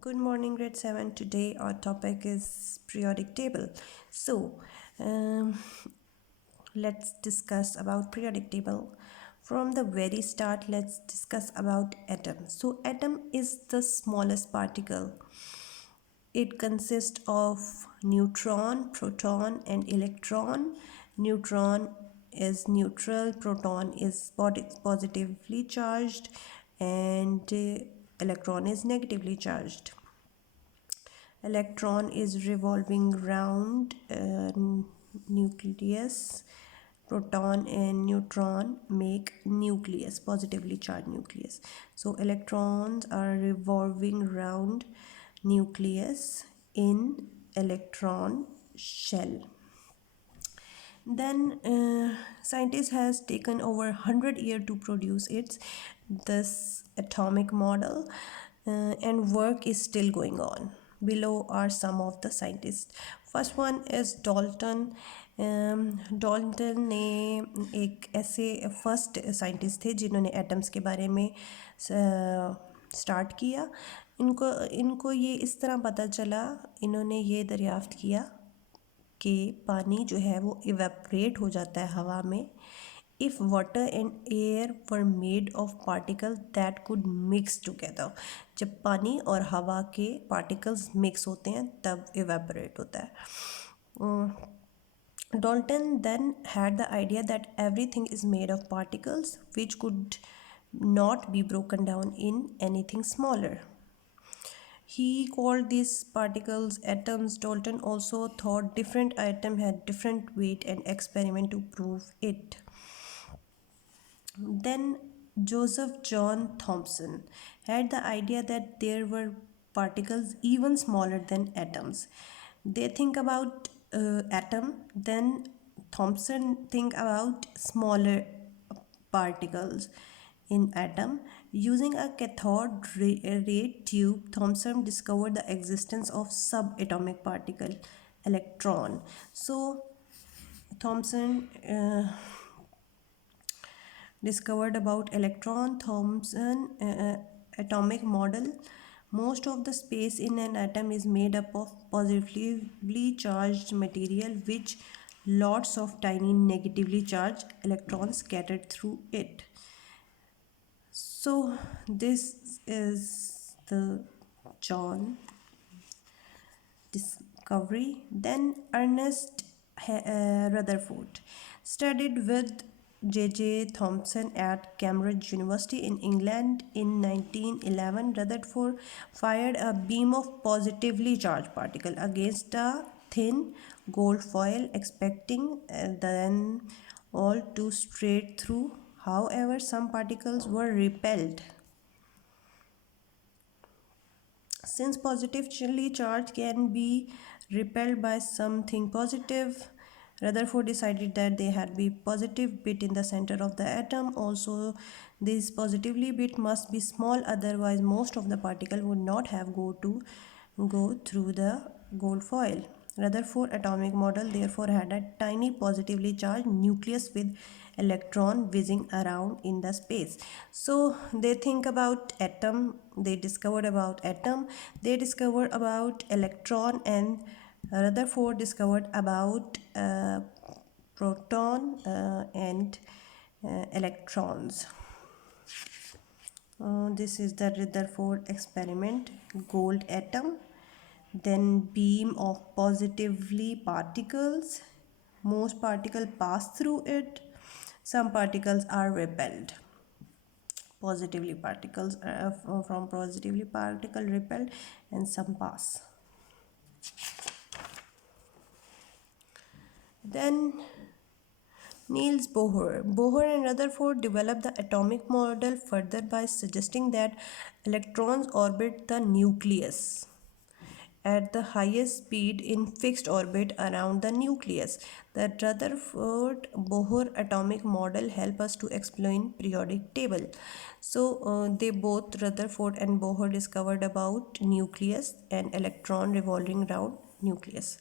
Good morning, grade 7. Today our topic is periodic table. So, um, let's discuss about periodic table. From the very start, let's discuss about atom. So, atom is the smallest particle. It consists of neutron, proton, and electron. Neutron is neutral, proton is positively charged, and electron is negatively charged. Electron is revolving round nucleus. Proton and neutron make nucleus, positively charged nucleus. So electrons are revolving round nucleus in electron shell. Then scientist has taken over 100 years to produce this atomic model, and work is still going on. Below are some of the scientists. First one is Dalton. Dalton ने एक ऐसे first scientist थे जिन्होंने atoms के बारे में start किया. इनको ये इस तरह पता चला, इन्होंने ये दरियाफ्त किया कि पानी जो है वो इवेपरेट हो जाता है हवा में if water and air were made of particle that could mix together. जब पानी और हवा के पार्टिकल्स मिक्स होते हैं तब इवेपरेट होता है. Dalton then had the idea that everything is made of particles which could not be broken down in anything smaller. He called these particles atoms. Dalton also thought different atoms had different weight and experiment to prove it. Then Joseph John Thomson had the idea that there were particles even smaller than atoms. They think about atom, then Thomson think about smaller particles in atom. Using a cathode ray tube, Thomson discovered the existence of subatomic particle, electron. So Thomson discovered about electron. Thomson atomic model. Most of the space in an atom is made up of positively charged material which lots of tiny negatively charged electrons scattered through it. So this is the John discovery. Then Ernest Rutherford studied with J.J. Thomson at Cambridge University in England. In 1911, Rutherford fired a beam of positively charged particle against a thin gold foil, expecting them all to straight through. However, some particles were repelled. Since positively charged can be repelled by something positive, Rutherford decided that there had be positive bit in the center of the atom. Also, this positively bit must be small, otherwise most of the particle would not have go through the gold foil. Rutherford atomic model therefore had a tiny positively charged nucleus with electron whizzing around in the space. So they think about atom, they discovered about atom, they discovered about electron, and Rutherford discovered about proton and electrons. This is the Rutherford experiment. Gold atom, then beam of positively particles. Most particles pass through it. Some particles are repelled. Positively particles from positively particle repelled, and some pass. Then Niels Bohr. Bohr and Rutherford developed the atomic model further by suggesting that electrons orbit the nucleus at the highest speed in fixed orbit around the nucleus. The Rutherford-Bohr atomic model help us to explain periodic table. So they both, Rutherford and Bohr, discovered about nucleus and electron revolving around nucleus.